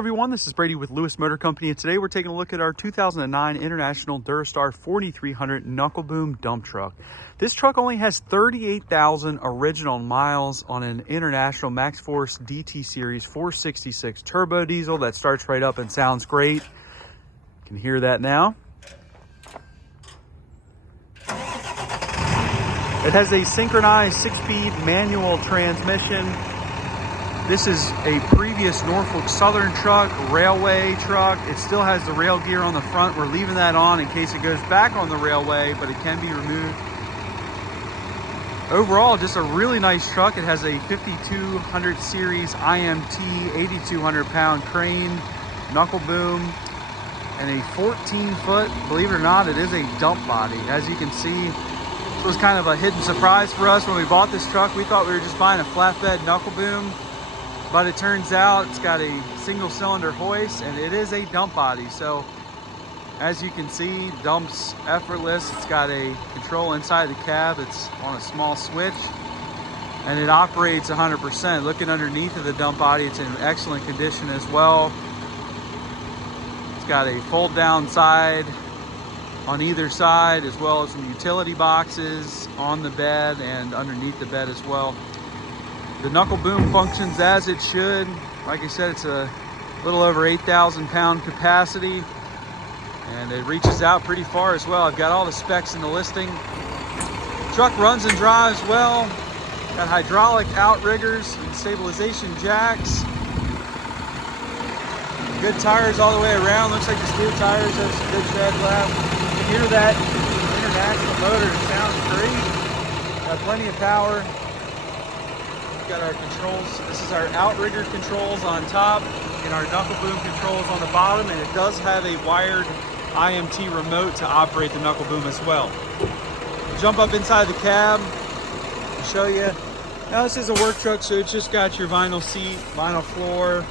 Everyone, this is Brady with Lewis Motor Company, and today we're taking a look at our 2009 International Durastar 4300 Knuckleboom dump truck. This truck only has 38,000 original miles on an International Max Force DT Series 466 turbo diesel that starts right up and sounds great. You can hear that now. It has a synchronized 6-speed manual transmission. This is a previous Norfolk Southern truck, railway truck. It still has the rail gear on the front. We're leaving that on in case it goes back on the railway, but it can be removed. Overall, just a really nice truck. It has a 5200 series IMT 8,200 pound crane, Knuckleboom, and a 14-foot, believe it or not, it is a dump body. As you can see, this was kind of a hidden surprise for us when we bought this truck. We thought we were just buying a flatbed Knuckleboom, but it turns out it's got a single cylinder hoist and it is a dump body. So as you can see, dumps effortless. It's got a control inside the cab. It's on a small switch and it operates 100%. Looking underneath of the dump body, it's in excellent condition as well. It's got a fold down side on either side, as well as some utility boxes on the bed and underneath the bed as well. The Knuckleboom functions as it should. Like I said, it's a little over 8,000 pound capacity and it reaches out pretty far as well. I've got all the specs in the listing. Truck runs and drives well. Got hydraulic outriggers and stabilization jacks. Good tires all the way around. Looks like the steel tires have some good tread left. You can hear that International motor. It sounds great. Got plenty of power. Got our controls. This is our outrigger controls on top and our Knuckleboom controls on the bottom, and it does have a wired IMT remote to operate the Knuckleboom as well. Jump up inside the cab and show you. Now this is a work truck, so it's just got your vinyl seat, vinyl floor,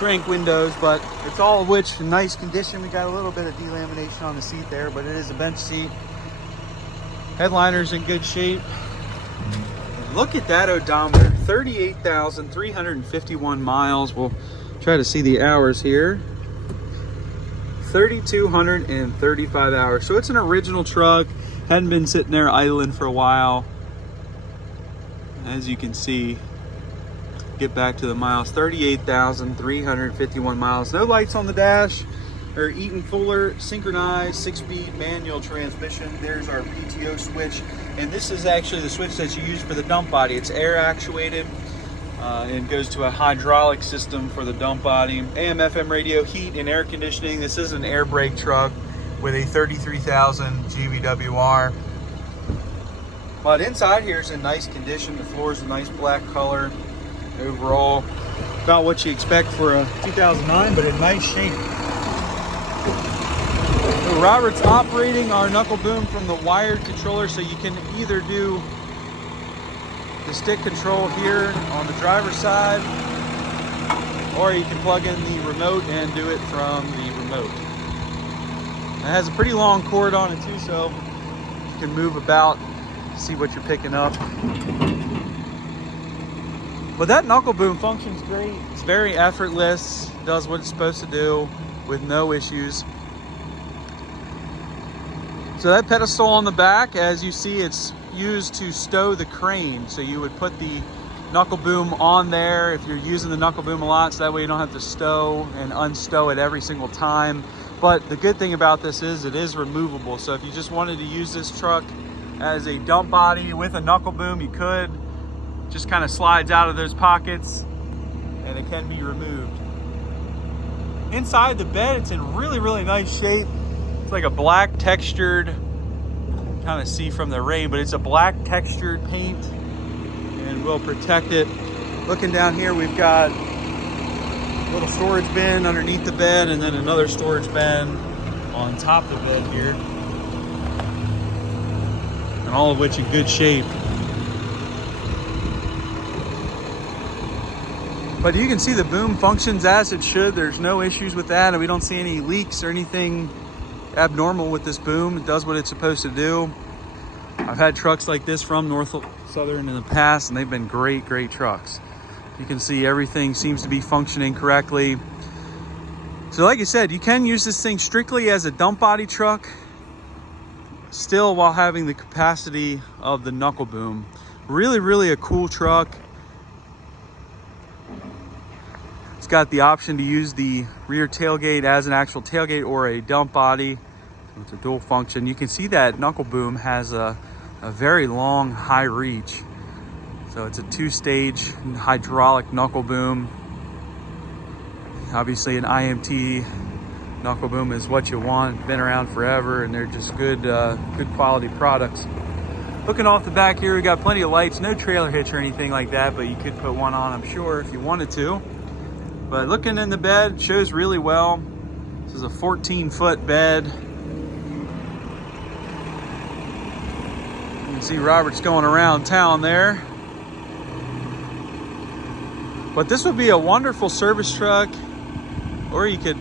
crank windows, but it's all of which in nice condition. We got a little bit of delamination on the seat there, but it is a bench seat. Headliner's in good shape. Look at that odometer, 38,351 miles. We'll try to see the hours here. 3,235 hours. So it's an original truck. Hadn't been sitting there idling for a while. As you can see, get back to the miles, 38,351 miles. No lights on the dash. Our Eaton Fuller synchronized 6-speed manual transmission. There's our Pto Switch, and this is actually the switch that you use for the dump body. It's air actuated and goes to a hydraulic system for the dump body. AM FM radio, heat and air conditioning. This is an air brake truck with a 33,000 GVWR. But inside here is in nice condition. The floor is a nice black color. Overall, about what you expect for a 2009, but in nice shape. So Robert's operating our Knuckleboom from the wired controller, so you can either do the stick control here on the driver's side, or you can plug in the remote and do it from the remote. It has a pretty long cord on it too, so you can move about, see what you're picking up. But that Knuckleboom functions great. It's very effortless, does what it's supposed to do with no issues. So that pedestal on the back, as you see, it's used to stow the crane. So you would put the Knuckleboom on there if you're using the Knuckleboom a lot, so that way you don't have to stow and unstow it every single time. But the good thing about this is it is removable. So if you just wanted to use this truck as a dump body with a Knuckleboom, you could. Just kind of slides out of those pockets and it can be removed. Inside the bed, it's in really, really nice shape. It's like a black textured, kind of see from the rain, but it's a black textured paint and will protect it. Looking down here, we've got a little storage bin underneath the bed and then another storage bin on top of the bed here. And all of which in good shape. But you can see the boom functions as it should. There's no issues with that, and we don't see any leaks or anything abnormal with this boom. It does what it's supposed to do. I've had trucks like this from Norfolk Southern in the past, and they've been great trucks. You can see everything seems to be functioning correctly. So like I said, you can use this thing strictly as a dump body truck, still while having the capacity of the Knuckleboom. Really a cool truck. It's got the option to use the rear tailgate as an actual tailgate or a dump body. So it's a dual function. You can see that Knuckleboom has a very long high reach. So it's a 2-stage hydraulic Knuckleboom. Obviously an IMT Knuckleboom is what you want. Been around forever, and they're just good quality products. Looking off the back here, we got plenty of lights. No trailer hitch or anything like that, but you could put one on, I'm sure, if you wanted to. But looking in the bed, shows really well. This is a 14-foot bed. You can see Robert's going around town there. But this would be a wonderful service truck, or you could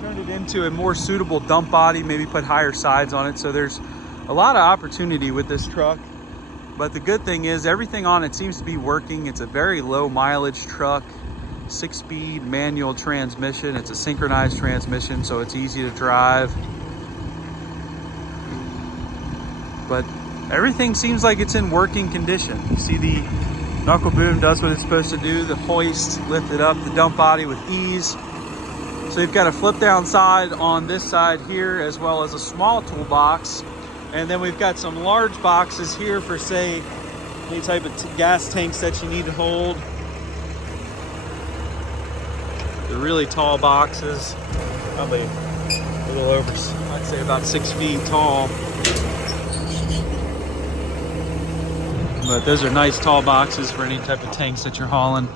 turn it into a more suitable dump body, maybe put higher sides on it. So there's a lot of opportunity with this truck. But the good thing is everything on it seems to be working. It's a very low mileage truck, 6-speed manual transmission. It's a synchronized transmission, so it's easy to drive. But everything seems like it's in working condition. You see the Knuckleboom does what it's supposed to do. The hoist lifted up the dump body with ease. So you've got a flip down side on this side here, as well as a small toolbox. And then we've got some large boxes here for, say, any type of gas tanks that you need to hold. The really tall boxes, probably a little over, I'd say about 6 feet tall. But those are nice tall boxes for any type of tanks that you're hauling.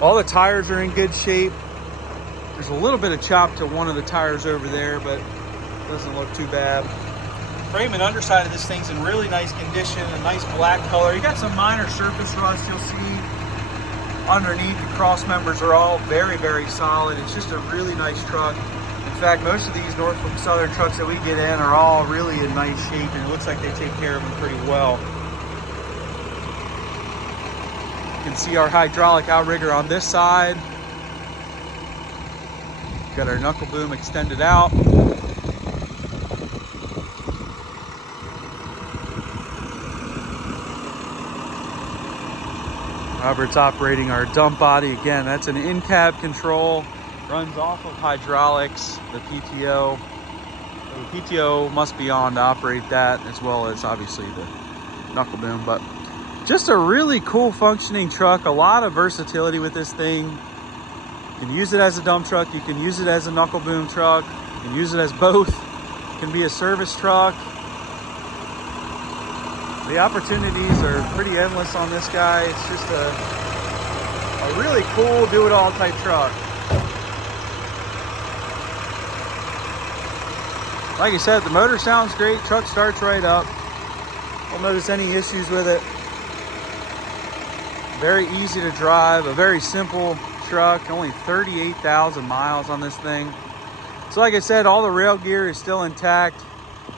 All the tires are in good shape. There's a little bit of chop to one of the tires over there, but it doesn't look too bad. Frame and underside of this thing's in really nice condition, a nice black color. You got some minor surface rust you'll see underneath. The cross members are all very solid. It's just a really nice truck. In fact, most of these Norfolk Southern trucks that we get in are all really in nice shape, and it looks like they take care of them pretty well. You can see our hydraulic outrigger on this side. Got our Knuckleboom extended out. Robert's operating our dump body. Again, that's an in-cab control. Runs off of hydraulics, the PTO. The PTO must be on to operate that, as well as obviously the Knuckleboom. But just a really cool functioning truck. A lot of versatility with this thing. You can use it as a dump truck. You can use it as a Knuckleboom truck. You can use it as both. It can be a service truck. The opportunities are pretty endless on this guy. It's just a really cool do-it-all type truck. Like I said, the motor sounds great. Truck starts right up. Don't notice any issues with it. Very easy to drive. A very simple truck. Only 38,000 miles on this thing. So like I said, all the rail gear is still intact.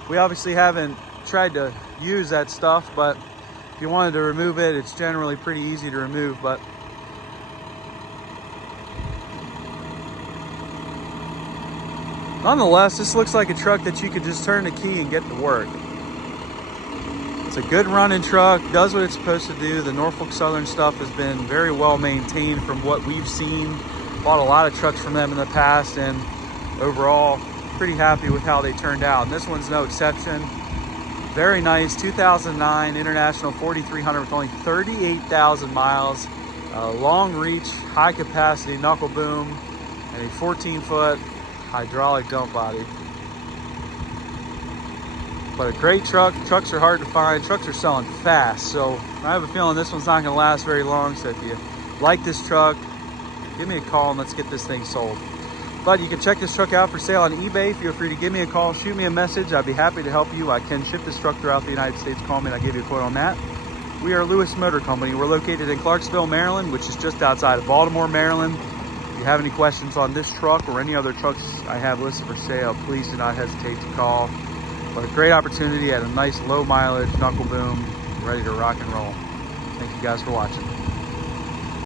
We obviously haven't tried to use that stuff, but if you wanted to remove it, it's generally pretty easy to remove. But nonetheless, this looks like a truck that you could just turn the key and get to work. It's a good running truck, does what it's supposed to do. The Norfolk Southern stuff has been very well maintained from what we've seen. Bought a lot of trucks from them in the past, and overall pretty happy with how they turned out. And this one's no exception. Very nice 2009 International 4300 with only 38,000 miles. Long reach, high capacity Knuckleboom, and a 14-foot hydraulic dump body. But a great truck. Trucks are hard to find. Trucks are selling fast, so I have a feeling this one's not going to last very long. So if you like this truck, give me a call and let's get this thing sold. But you can check this truck out for sale on eBay. Feel free to give me a call, shoot me a message. I'd be happy to help you. I can ship this truck throughout the United States. Call me and I'll give you a quote on that. We are Lewis Motor Company. We're located in Clarksville, Maryland, which is just outside of Baltimore, Maryland. If you have any questions on this truck or any other trucks I have listed for sale, please do not hesitate to call. But a great opportunity at a nice low mileage Knuckleboom, ready to rock and roll. Thank you guys for watching.